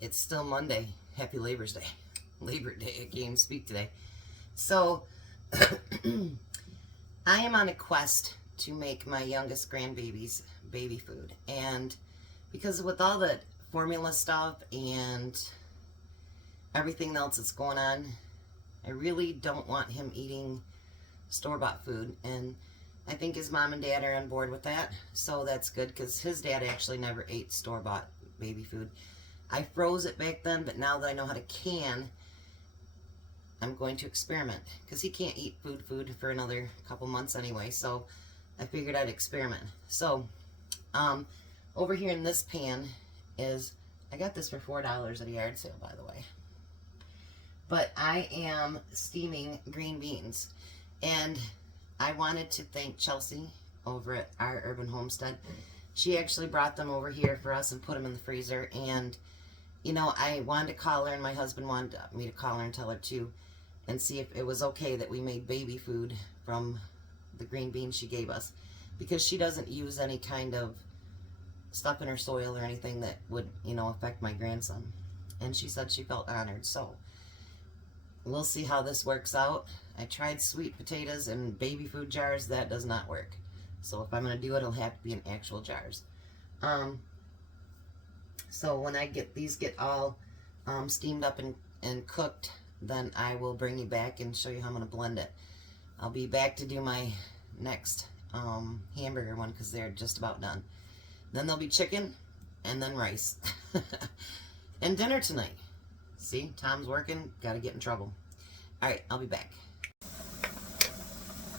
It's still Monday. Happy Labor's Day. Labor Day. I can't even speak today. So, I am on a quest to make my youngest grandbabies baby food. And because with all the formula stuff and everything else that's going on, I really don't want him eating store-bought food. And I think his mom and dad are on board with that. So that's good because his dad actually never ate store-bought baby food. I froze it back then, but now that I know how to can, I'm going to experiment because he can't eat food for another couple months anyway. So I figured I'd experiment. So over here in this pan is, I got this for $4 at a yard sale, by the way. But I am steaming green beans. And I wanted to thank Chelsea over at Our Urban Homestead. She actually brought them over here for us and put them in the freezer. And, you know, I wanted to call her, and my husband wanted me to call her and tell her too, and see if it was okay that we made baby food from the green beans she gave us. Because she doesn't use any kind of stuff in her soil or anything that would, you know, affect my grandson. And she said she felt honored. So we'll see how this works out. I tried sweet potatoes in baby food jars. That does not work. So if I'm going to do it, it'll have to be in actual jars. So when I get these all steamed up and cooked, then I will bring you back and show you how I'm going to blend it. I'll be back to do my next hamburger one because they're just about done. Then there'll be chicken and then rice. And dinner tonight. See, Tom's working. Got to get in trouble. Alright, I'll be back.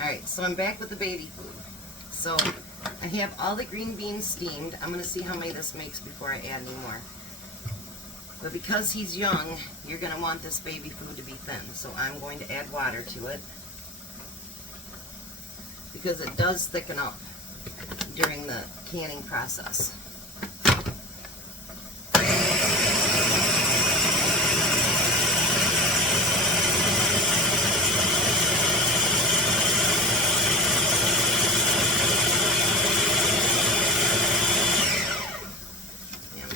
Alright, so I'm back with the baby food. So I have all the green beans steamed. I'm going to see how many this makes before I add any more. But because he's young, you're going to want this baby food to be thin. So I'm going to add water to it, because it does thicken up during the canning process.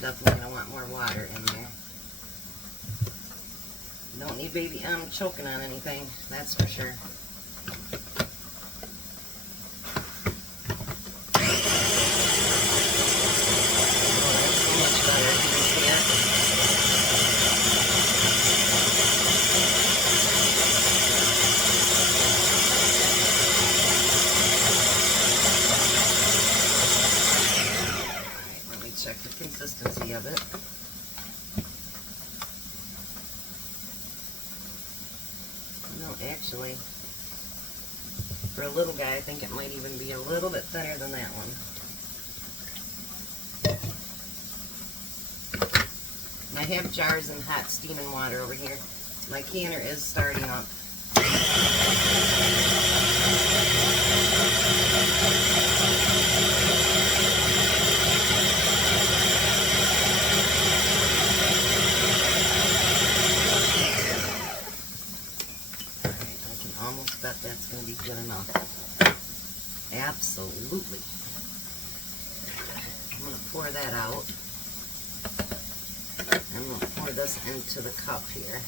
Definitely gonna want more water in there. Don't need baby choking on anything, that's for sure. Oh, that's so much better. You can see it. Check the consistency of it. No, actually, for a little guy, I think it might even be a little bit thinner than that one. And I have jars in hot steaming water over here. My canner is starting up. Bet that's going to be good enough. Absolutely. I'm going to pour that out. I'm going to pour this into the cup here.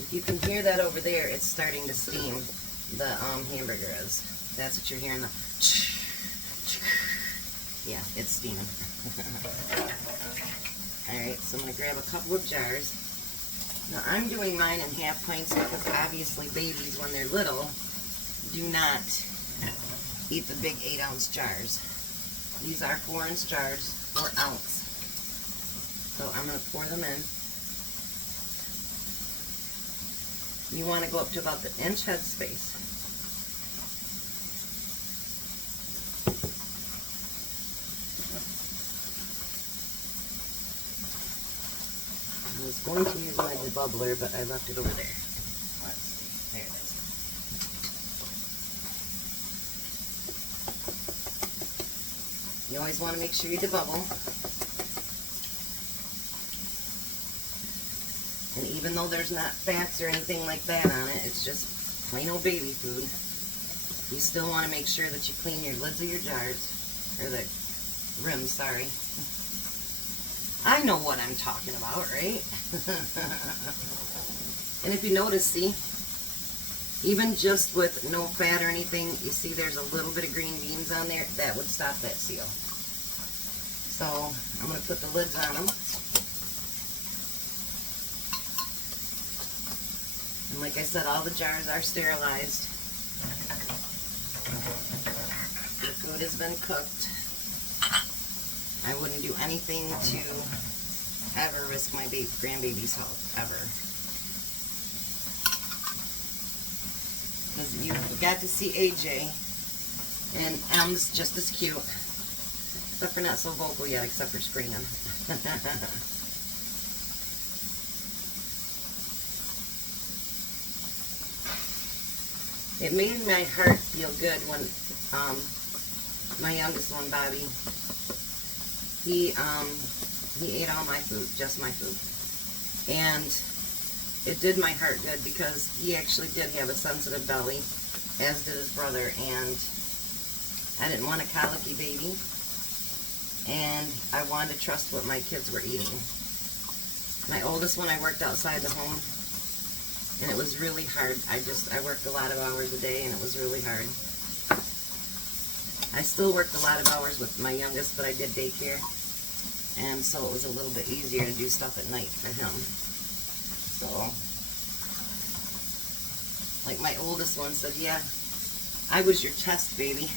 If you can hear that over there, it's starting to steam. The hamburger is. That's what you're hearing. Yeah, it's steaming. Alright, so I'm going to grab a couple of jars. Now, I'm doing mine in half pints because obviously babies, when they're little, do not eat the big 8-ounce jars. These are 4-ounce jars, 4 ounce. So I'm going to pour them in. You want to go up to about the inch head space. I was going to use my debubbler, but I left it over there. Let's see. There it is. You always want to make sure you debubble. And even though there's not fats or anything like that on it, it's just plain old baby food, you still want to make sure that you clean your lids of your jars, or the rims, sorry. I know what I'm talking about, right? And if you notice, see, even just with no fat or anything, you see there's a little bit of green beans on there. That would stop that seal. So I'm going to put the lids on them. And like I said, all the jars are sterilized. The food has been cooked. I wouldn't do anything to ever risk my grandbaby's health, ever. Because you got to see AJ, and M's just as cute, except for not so vocal yet, except for screaming. It made my heart feel good when my youngest one, Bobby, he ate all my food, just my food, and it did my heart good because he actually did have a sensitive belly, as did his brother, and I didn't want a colicky baby, and I wanted to trust what my kids were eating. My oldest one, I worked outside the home, and it was really hard. I worked a lot of hours a day, and it was really hard. I still worked a lot of hours with my youngest, but I did daycare, and so it was a little bit easier to do stuff at night for him. So, like my oldest one said, yeah, I was your test baby.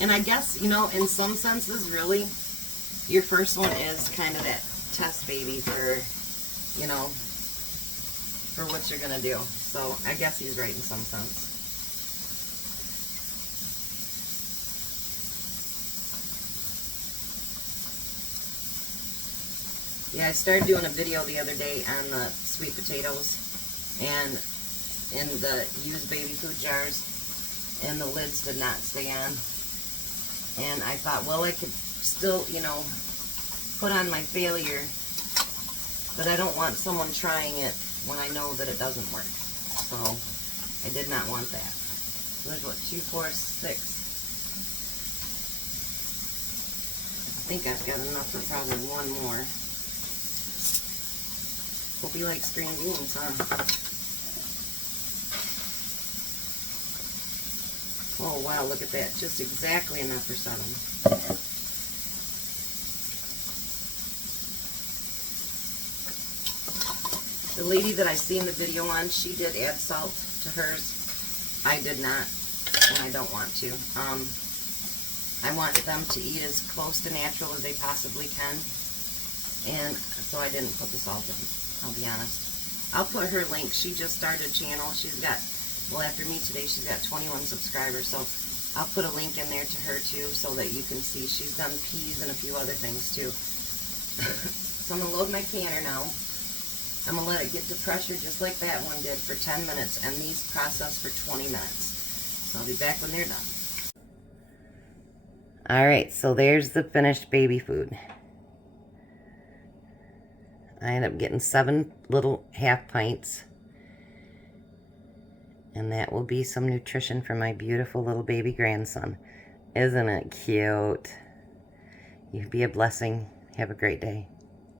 And I guess, you know, in some senses, really, your first one is kind of that test baby for, you know, for what you're going to do. So I guess he's right in some sense. Yeah, I started doing a video the other day on the sweet potatoes and in the used baby food jars, and the lids did not stay on. And I thought, well, I could still, you know, put on my failure, but I don't want someone trying it when I know that it doesn't work. So I did not want that. So there's what, 2, 4, 6. I think I've got enough for probably one more. Hope he likes green beans, huh? Oh wow, look at that. Just exactly enough for 7. The lady that I seen the video on, she did add salt to hers. I did not, and I don't want to. I want them to eat as close to natural as they possibly can, and so I didn't put the salt in, I'll be honest. I'll put her link. She just started a channel. She's got, well, after me today, she's got 21 subscribers, so I'll put a link in there to her too so that you can see. She's done peas and a few other things too. So I'm going to load my canner now. I'm going to let it get to pressure just like that one did for 10 minutes, and these process for 20 minutes. So I'll be back when they're done. Alright, so there's the finished baby food. I ended up getting 7 little half pints. And that will be some nutrition for my beautiful little baby grandson. Isn't it cute? You be a blessing. Have a great day.